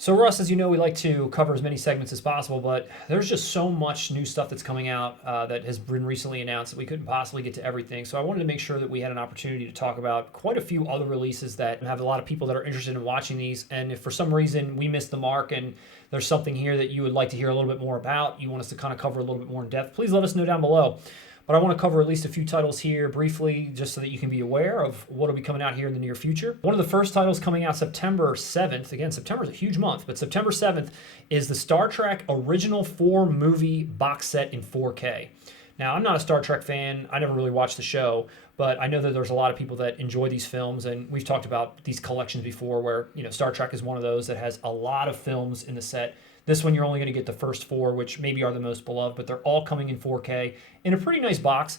So Russ, as you know, we like to cover as many segments as possible, but there's just so much new stuff that's coming out that has been recently announced that we couldn't possibly get to everything. So I wanted to make sure that we had an opportunity to talk about quite a few other releases that have a lot of people that are interested in watching these. And if for some reason we missed the mark and there's something here that you would like to hear a little bit more about, you want us to kind of cover a little bit more in depth, please let us know down below. But I want to cover at least a few titles here briefly, just so that you can be aware of what will be coming out here in the near future. One of the first titles coming out September 7th, again, September is a huge month, but September 7th is the Star Trek Original 4 movie box set in 4K. Now, I'm not a Star Trek fan. I never really watched the show, but I know that there's a lot of people that enjoy these films, and we've talked about these collections before where, Star Trek is one of those that has a lot of films in the set. This one, you're only going to get the first 4, which maybe are the most beloved, but they're all coming in 4K in a pretty nice box.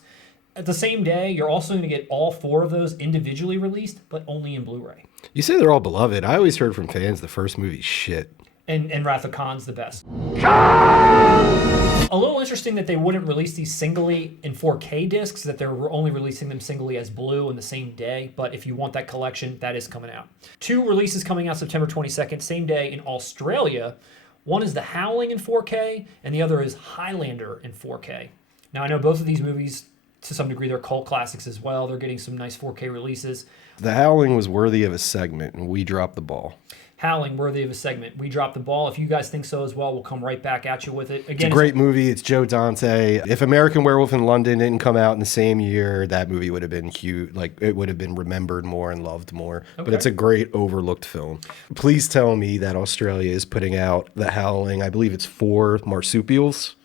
At the same day, you're also going to get all 4 of those individually released, but only in Blu-ray. You say they're all beloved. I always heard from fans the first movie's shit. And Wrath of Khan's the best. A little interesting that they wouldn't release these singly in 4K discs, that they're only releasing them singly as blue in the same day. But if you want that collection, that is coming out. 2 releases coming out September 22nd, same day in Australia. One is the Howling in 4K, and the other is Highlander in 4K. Now, I know both of these movies, to some degree, they're cult classics as well. They're getting some nice 4K releases. The Howling was worthy of a segment, and we dropped the ball. Howling, worthy of a segment. We dropped the ball. If you guys think so as well, we'll come right back at you with it. Again, it's a great movie. It's Joe Dante. If American Werewolf in London didn't come out in the same year, that movie would have been huge. Like, it would have been remembered more and loved more. Okay. But it's a great overlooked film. Please tell me that Australia is putting out The Howling. I believe it's 4 marsupials.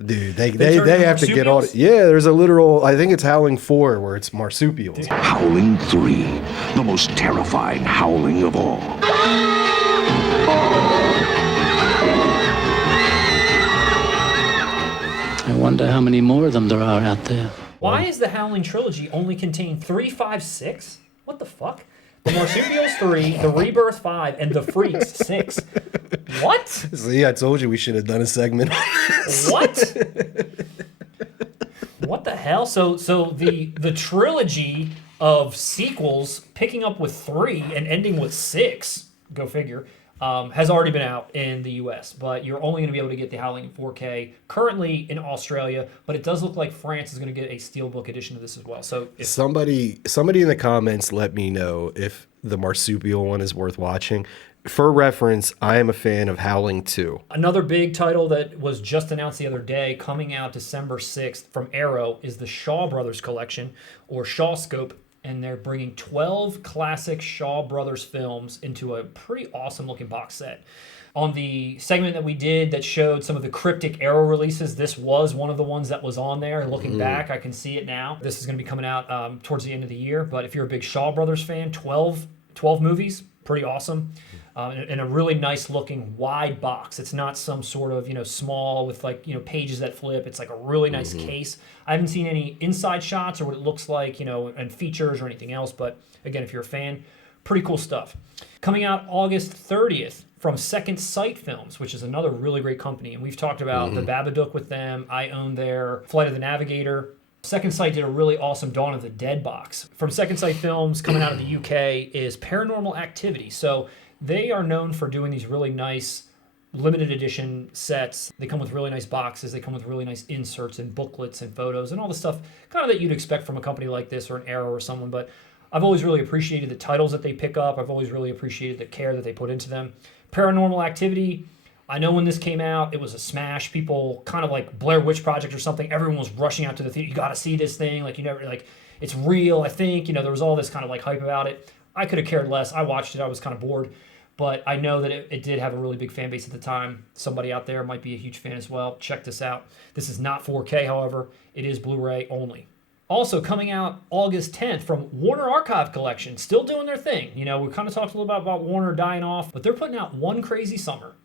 Dude, they have to get on it. Yeah, there's a literal, I think it's Howling 4 where it's marsupials. Howling 3, the most terrifying howling of all. I wonder how many more of them there are out there. Why is the Howling trilogy only contain 3, 5, 6? What the fuck? The Marsupials 3, the Rebirth 5, and the Freaks 6. What? See, I told you we should have done a segment on this. What? What the hell? So the trilogy of sequels, picking up with 3 and ending with 6, go figure, has already been out in the US, but you're only going to be able to get the Howling in 4K currently in Australia, but it does look like France is going to get a steelbook edition of this as well. So if somebody in the comments let me know if the marsupial one is worth watching. For reference, I am a fan of Howling 2. Another big title that was just announced the other day, coming out December 6th from Arrow, is the Shaw Brothers collection, or Shawscope, and they're bringing 12 classic Shaw Brothers films into a pretty awesome looking box set. On the segment that we did that showed some of the cryptic Arrow releases, this was one of the ones that was on there. Looking back, I can see it now. This is going to be coming out towards the end of the year, but if you're a big Shaw Brothers fan, 12 movies, pretty awesome. In a really nice looking wide box. It's not some sort of, small with pages that flip. It's like a really nice case. I haven't seen any inside shots or what it looks like, and features or anything else. But again, if you're a fan, pretty cool stuff. Coming out August 30th from Second Sight Films, which is another really great company. And we've talked about The Babadook with them. I own their Flight of the Navigator. Second Sight did a really awesome Dawn of the Dead box. From Second Sight Films, coming out of the UK, is Paranormal Activity. So they are known for doing these really nice limited edition sets. They come with really nice boxes. They come with really nice inserts and booklets and photos and all the stuff kind of that you'd expect from a company like this or an Arrow or someone. But I've always really appreciated the titles that they pick up. I've always really appreciated the care that they put into them. Paranormal Activity, I know when this came out, it was a smash. People kind of like Blair Witch Project or something. Everyone was rushing out to the theater. You got to see this thing. It's real, I think. There was all this kind of like hype about it. I could have cared less. I watched it. I was kind of bored. But I know that it did have a really big fan base at the time. Somebody out there might be a huge fan as well. Check this out. This is not 4K, however. It is Blu-ray only. Also coming out August 10th from Warner Archive Collection. Still doing their thing. We kind of talked a little bit about Warner dying off, but they're putting out One Crazy Summer,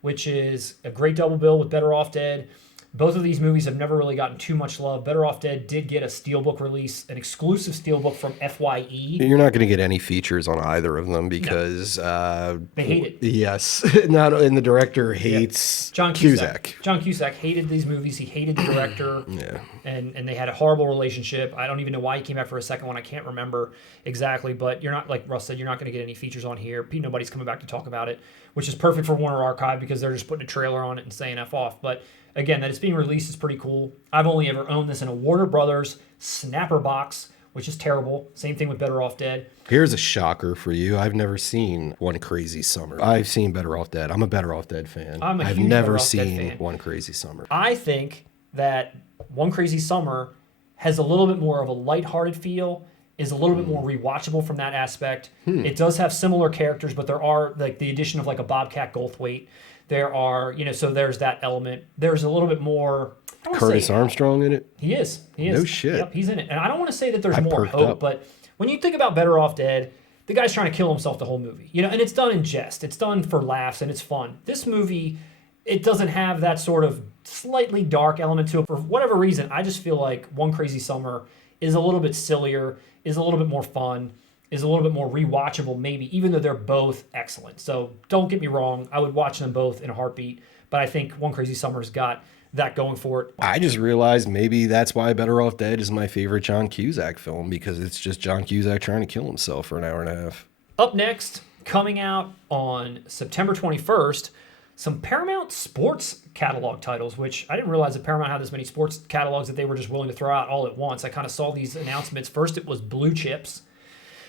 which is a great double bill with Better Off Dead. Both of these movies have never really gotten too much love. Better Off Dead did get a steelbook release, an exclusive steelbook from FYE. You're not going to get any features on either of them because They hate it. Yes, not and the director hates John Cusack. John Cusack hated these movies. He hated the director. Yeah. And they had a horrible relationship. I don't even know why he came back for a second one. I can't remember exactly. But you're not, like Russ said, you're not going to get any features on here. Nobody's coming back to talk about it, which is perfect for Warner Archive because they're just putting a trailer on it and saying F off. But again, that it's being released is pretty cool. I've only ever owned this in a Warner Brothers snapper box, which is terrible. Same thing with Better Off Dead. Here's a shocker for you. I've never seen One Crazy Summer. I've seen Better Off Dead. I'm a Better Off Dead fan. I've never seen One Crazy Summer. I think that One Crazy Summer has a little bit more of a lighthearted feel, is a little bit more rewatchable from that aspect. It does have similar characters, but there are like the addition of like a Bobcat Goldthwait. There are, so there's that element. There's a little bit more. Curtis Armstrong in it? He is. No shit. Yep, he's in it. And I don't want to say that there's more hope, but when you think about Better Off Dead, the guy's trying to kill himself the whole movie. And it's done in jest. It's done for laughs and it's fun. This movie, it doesn't have that sort of slightly dark element to it. For whatever reason, I just feel like One Crazy Summer is a little bit sillier, is a little bit more fun, is a little bit more rewatchable maybe, even though they're both excellent. So don't get me wrong, I would watch them both in a heartbeat, but I think One Crazy Summer's got that going for it. I just realized maybe that's why Better Off Dead is my favorite John Cusack film, because it's just John Cusack trying to kill himself for an hour and a half. Up next, coming out on September 21st, some Paramount sports catalog titles, which I didn't realize that Paramount had this many sports catalogs that they were just willing to throw out all at once. I kind of saw these announcements. First, it was Blue Chips.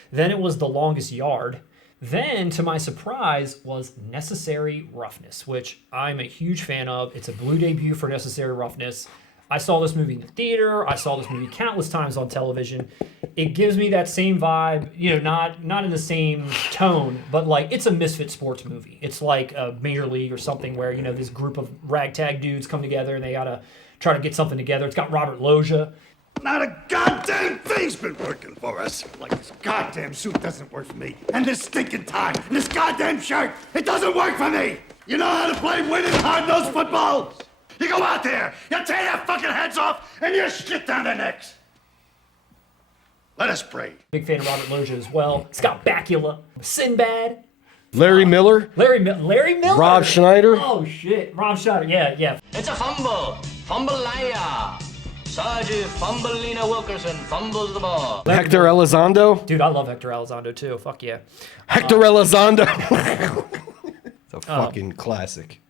Then it was The Longest Yard. Then, to my surprise, was Necessary Roughness, which I'm a huge fan of. It's a Blue debut for Necessary Roughness. I saw this movie in the theater. I saw this movie countless times on television. It gives me that same vibe, not in the same tone, but like it's a misfit sports movie. It's like a Major League or something where, this group of ragtag dudes come together and they gotta try to get something together. It's got Robert Loggia. Not a goddamn thing's been working for us. Like this goddamn suit doesn't work for me. And this stinking tie, and this goddamn shirt, it doesn't work for me. You know how to play winning hard-nosed football? You go out there, you tear their fucking heads off, and you shit down their necks. Let us pray. Big fan of Robert Loggia as well. It's got Bakula, Sinbad. Larry Miller? Larry Miller? Rob Schneider? Oh, shit. Rob Schneider. Yeah. It's a fumble. Fumble-laya. Sergeant Fumbleina Wilkerson fumbles the ball. Hector Elizondo? Dude, I love Hector Elizondo, too. Fuck yeah. Hector Elizondo! It's a fucking classic.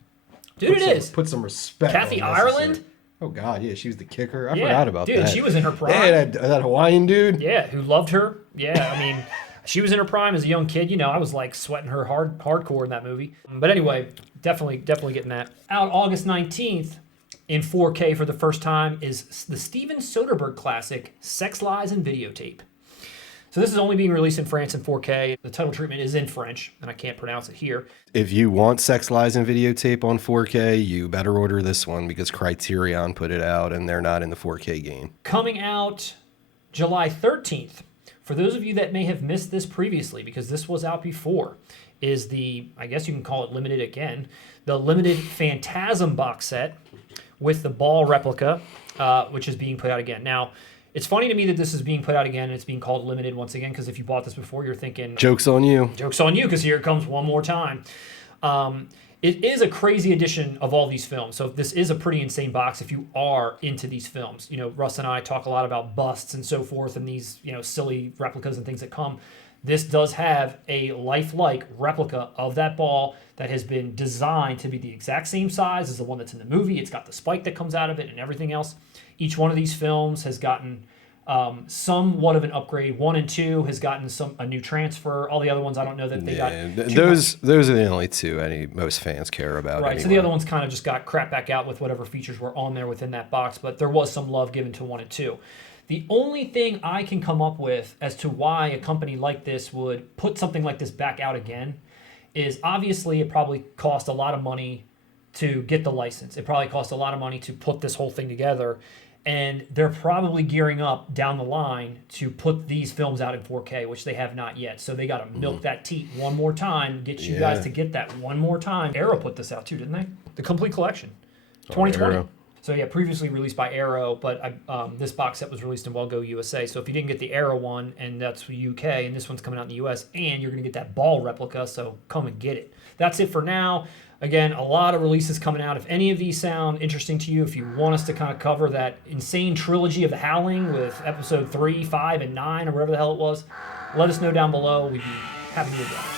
Dude, it is. Put some respect Kathy on Necessary. Ireland? Oh, God, yeah, she was the kicker. I forgot about dude, that. Dude, she was in her prime. Yeah, that Hawaiian dude. Yeah, who loved her. Yeah, I mean, she was in her prime as a young kid. I was like sweating her hardcore in that movie. But anyway, definitely getting that. Out August 19th in 4K for the first time is the Steven Soderbergh classic, Sex, Lies, and Videotape. So this is only being released in France in 4K. The title treatment is in French, and I can't pronounce it here. If you want Sex, Lies, and Videotape on 4K, you better order this one because Criterion put it out, and they're not in the 4K game. Coming out July 13th, for those of you that may have missed this previously, because this was out before, is the, I guess you can call it limited again, the limited Phantasm box set with the ball replica, which is being put out again. Now, it's funny to me that this is being put out again and it's being called limited once again, because if you bought this before, you're thinking... Joke's on you. Joke's on you, because here it comes one more time. It is a crazy edition of all these films. So this is a pretty insane box if you are into these films. Russ and I talk a lot about busts and so forth and these, silly replicas and things that come. This does have a lifelike replica of that ball that has been designed to be the exact same size as the one that's in the movie. It's got the spike that comes out of it and everything else. Each one of these films has gotten somewhat of an upgrade. 1 and 2 has gotten a new transfer. All the other ones, I don't know that they got. Those are the only two most fans care about. Right. Anyway. So the other ones kind of just got crap back out with whatever features were on there within that box. But there was some love given to 1 and 2. The only thing I can come up with as to why a company like this would put something like this back out again is obviously it probably cost a lot of money to get the license. It probably cost a lot of money to put this whole thing together. And they're probably gearing up down the line to put these films out in 4K, which they have not yet. So they got to milk that teat one more time, get you guys to get that one more time. Arrow put this out too, didn't they? The complete collection. 2020. Arrow. So yeah, previously released by Arrow, but this box set was released in Well Go USA. So if you didn't get the Arrow one, and that's UK, and this one's coming out in the US, and you're going to get that ball replica, so come and get it. That's it for now. Again, a lot of releases coming out. If any of these sound interesting to you, if you want us to kind of cover that insane trilogy of the Howling with episode 3, 5, and 9, or whatever the hell it was, let us know down below. We'd be happy to do that.